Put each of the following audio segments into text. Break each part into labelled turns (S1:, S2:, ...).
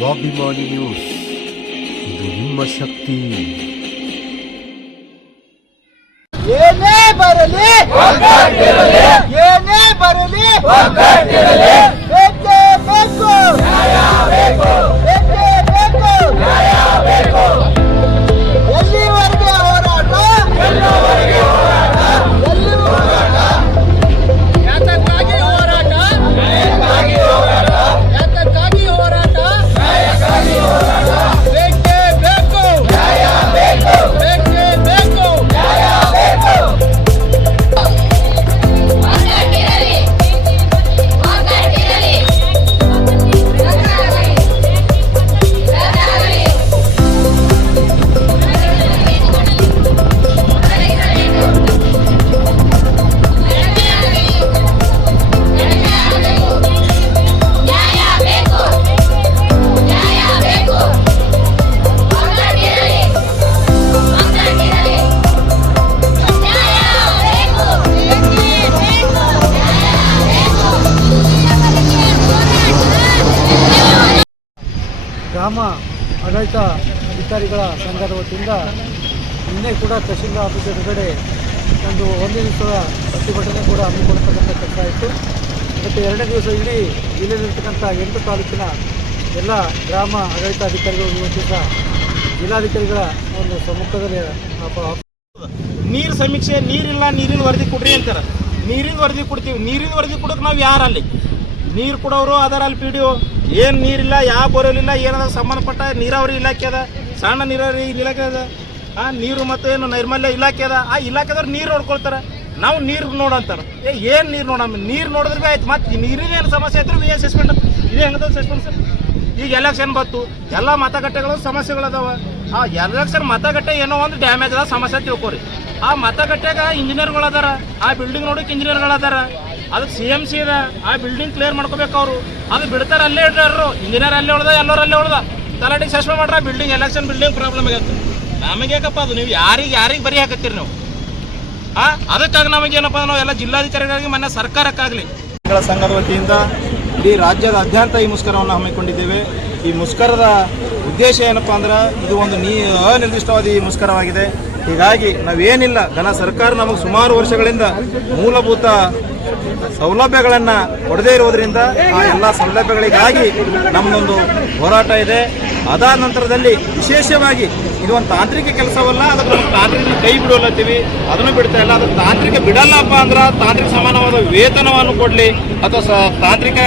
S1: ಸ್ವಾಭಿಮಾನಿ ನ್ಯೂಸ್ ಇದು ನಿಮ್ಮ ಶಕ್ತಿ.
S2: ಏನೇ ಬರಲಿ ಏನೇ ಬರಲಿ
S3: ಗ್ರಾಮ ಆಡಳಿತ ಅಧಿಕಾರಿಗಳ ಸಂಘದ ವತಿಯಿಂದ ನಿನ್ನೆ ಕೂಡ ತಹಶೀಲ್ದಾರ್ ಆಫೀಸ್ ಎದುರುಗಡೆ ಒಂದು ಒಂದು ದಿವಸದ ಪ್ರತಿಭಟನೆ ಕೂಡ ಹಮ್ಮಿಕೊಳ್ತಕ್ಕಂಥ ಕೆಲಸ ಆಯಿತು ಮತ್ತು ಎರಡನೇ ದಿವಸ ಇಡೀ ಜಿಲ್ಲೆಯಲ್ಲಿರ್ತಕ್ಕಂಥ ಎಂಟು ತಾಲೂಕಿನ ಎಲ್ಲ ಗ್ರಾಮ ಆಡಳಿತ ಅಧಿಕಾರಿಗಳು ಸಹ ಜಿಲ್ಲಾಧಿಕಾರಿಗಳ ಒಂದು ಸಮ್ಮುಖದಲ್ಲಿ
S4: ನೀರು ಸಮೀಕ್ಷೆ, ನೀರಿಲ್ಲ, ನೀರಿನ ವರದಿ ಕೊಡ್ರಿ ಅಂತಾರೆ. ನೀರಿನ ವರದಿ ಕೊಡ್ತೀವಿ. ನೀರಿನ ವರದಿ ಕೊಡೋಕೆ ನಾವು ಯಾರಲ್ಲಿ ನೀರು ಕೊಡೋರು ಅದರ ಅಲ್ಲಿ ಪಿ ಡಿ ಒ ಏನು ನೀರಿಲ್ಲ, ಯಾವ ಬರೋಲಿಲ್ಲ ಏನದ, ಸಂಬಂಧಪಟ್ಟ ನೀರಾವರಿ ಇಲಾಖೆ ಅದ, ಸಣ್ಣ ನೀರಾವರಿ ಇಲಾಖೆ ಅದ, ಆ ನೀರು ಮತ್ತು ಏನು ನೈರ್ಮಲ್ಯ ಇಲಾಖೆ ಅದ, ಆ ಇಲಾಖೆದವ್ರು ನೀರು ನೋಡ್ಕೊಳ್ತಾರೆ. ನಾವು ನೀರು ನೋಡಂತಾರೆ ಏ, ಏನು ನೀರು ನೋಡಮ್ಮ ನೀರು ನೋಡಿದ್ರೆ ಆಯ್ತು, ಮತ್ತು ನೀರಿನ ಏನು ಸಮಸ್ಯೆ ಆಯ್ತು ಬಿ ಸಸ್ಪೆಂಡ್ ಇದು ಹೆಂಗದ ಸಸ್ಪೆಂಡ್ ಸರ್ ಈಗ ಎಲೆಕ್ಷನ್ ಬಂತು, ಎಲ್ಲ ಮತಗಟ್ಟೆಗಳು ಸಮಸ್ಯೆಗಳದಾವ. ಆ ಎಲೆಕ್ಷನ್ ಮತಗಟ್ಟೆ ಏನೋ ಒಂದು ಡ್ಯಾಮೇಜ್ ಅದ, ಸಮಸ್ಯೆ ತಿಳ್ಕೊರಿ. ಆ ಮತಗಟ್ಟೆಗ ಇಂಜಿನಿಯರ್ಗಳು ಅದಾರ ಆ ಬಿಲ್ಡಿಂಗ್ ನೋಡಕ್ಕೆ ಇಂಜಿನಿಯರ್ಗಳು ಅದಾರ ಅದಕ್ಕೆ ಸಿ ಎಂ ಸಿ ಇದೆ. ಆ ಬಿಲ್ಡಿಂಗ್ ಕ್ಲಿಯರ್ ಮಾಡ್ಕೋಬೇಕು ಅವರು. ಅದು ಬಿಡ್ತಾರೆ ಅಲ್ಲೇ ಇಡ್ರು ಇಂಜಿನಿಯರ್ ಅಲ್ಲೇ ಉಳ್ದ, ಎಲ್ಲರೂ ಅಲ್ಲೇ ಉಳ್ದ. ತಲಾಟಿಗೆ ಸಸ್ಪೆಂಡ್ ಮಾಡ್ರ ಬಿಲ್ಡಿಂಗ್ ಎಲೆಕ್ಷನ್ ಬಿಲ್ಡಿಂಗ್ ಪ್ರಾಬ್ಲಮ್ ಆಗತ್ತೆ. ಯಾಕಪ್ಪ ಅದು? ನೀವು ಯಾರಿಗೆ ಯಾರಿಗೆ ಬರಿ ಹಾಕತ್ತೀರಿ ನೀವು? ಆ? ಅದಕ್ಕಾಗಿ ನಮಗೇನಪ್ಪ ನಾವು ಎಲ್ಲ ಜಿಲ್ಲಾಧಿಕಾರಿಗಳಿಗೆ ಮೊನ್ನೆ ಸರ್ಕಾರಕ್ಕಾಗಲಿ. ಸಂಘದ ವತಿಯಿಂದ ಇಡೀ ರಾಜ್ಯದ ಆದ್ಯಂತ ಈ ಮುಷ್ಕರವನ್ನು ಹಮ್ಮಿಕೊಂಡಿದ್ದೇವೆ. ಈ ಮುಷ್ಕರದ ಉದ್ದೇಶ ಏನಪ್ಪ ಅಂದ್ರೆ ಇದು ಒಂದು ನೀ ಅನಿರ್ದಿಷ್ಟವಾದ ಈ ಮುಷ್ಕರವಾಗಿದೆ. ಹೀಗಾಗಿ ನಾವೇನಿಲ್ಲ, ಘನ ಸರ್ಕಾರ ನಮಗೆ ಸುಮಾರು ವರ್ಷಗಳಿಂದ ಮೂಲಭೂತ ಸೌಲಭ್ಯಗಳನ್ನು ಕೊಡದೇ ಇರುವುದರಿಂದ ಆ ಎಲ್ಲ ಸೌಲಭ್ಯಗಳಿಗಾಗಿ ನಮ್ಮದೊಂದು ಹೋರಾಟ ಇದೆ. ಅದಾದ ನಂತರದಲ್ಲಿ ವಿಶೇಷವಾಗಿ ಇದು ಒಂದು ತಾಂತ್ರಿಕ ಕೆಲಸವಲ್ಲ ಅದಕ್ಕೆ ನಾವು ತಾಂತ್ರಿಕ ಕೈ ಬಿಡೋಲತ್ತೀವಿ. ಅದನ್ನು ಬಿಡ್ತಾ ಇಲ್ಲ ಅದು ತಾಂತ್ರಿಕ ಬಿಡಲ್ಲಪ್ಪ ಅಂದ್ರೆ ತಾಂತ್ರಿಕ ಸಮಾನವಾದ ವೇತನವನ್ನು ಕೊಡಲಿ ಅಥವಾ ತಾಂತ್ರಿಕ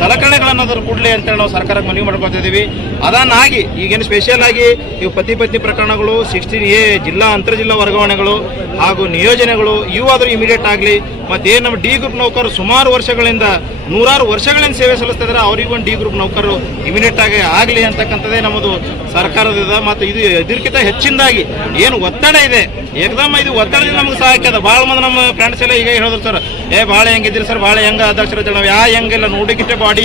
S4: ಸಲಕರಣೆಗಳನ್ನು ಅದನ್ನು ಕೊಡಲಿ ಅಂತೇಳಿ ನಾವು ಸರ್ಕಾರಕ್ಕೆ ಮನವಿ ಮಾಡ್ಕೊತಿದ್ದೀವಿ ಅದನ್ನಾಗಿ ಈಗೇನು ಸ್ಪೆಷಲ್ ಆಗಿ ಇವು ಪತಿ ಪತ್ನಿ ಪ್ರಕರಣಗಳು ಸಿಕ್ಸ್ಟೀನ್ ಎ ಜಿಲ್ಲಾ, ಅಂತರ್ಜಿಲ್ಲಾ ವರ್ಗಾವಣೆಗಳು ಹಾಗೂ ನಿಯೋಜನೆಗಳು ಇವು ಇಮಿಡಿಯೇಟ್ ಆಗಲಿ. ಮತ್ತೇನು ನಮ್ಮ ಡಿ ಗ್ರೂಪ್ ನೌಕರರು ಸುಮಾರು ವರ್ಷಗಳಿಂದ, ನೂರಾರು ವರ್ಷಗಳಿಂದ ಸೇವೆ ಸಲ್ಲಿಸ್ತಾ ಇದ್ದಾರೆ ಅವರಿಗೂ ಡಿ ಗ್ರೂಪ್ ನೌಕರರು ಇಮಿಡಿಯೇಟ್ ಆಗಿ ಆಗಲಿ ಅಂತಕ್ಕಂಥದ್ದೇ ನಮ್ಮದು ಸರ್ಕಾರದ ಮತ್ತು ಇದು ಇದಕ್ಕಿಂತ ಹೆಚ್ಚಿನದಾಗಿ ಏನು ಒತ್ತಡ ಇದೆ. ಏಕದಮ್ ಇದು ಒತ್ತಡದಿಂದ ನಮ್ಗೆ ಸಹಾಯಕ ಅದ. ಭಾಳ ಮಂದಿ ನಮ್ಮ ಫ್ರೆಂಡ್ಸ್ ಎಲ್ಲ ಈಗ ಹೇಳಿದ್ರು, ಸರ್, ಏ ಭಾಳ ಹೆಂಗಿದ್ರಿ ಸರ್? ಭಾಳ ಹೆಂಗ ಅಧ್ಯಕ್ಷರ ನಾವು, ಯಾ, ಹೆಂಗಿಲ್ಲ, ನೋಡಿಕಿಟ್ಟೆ ಬಾಡಿ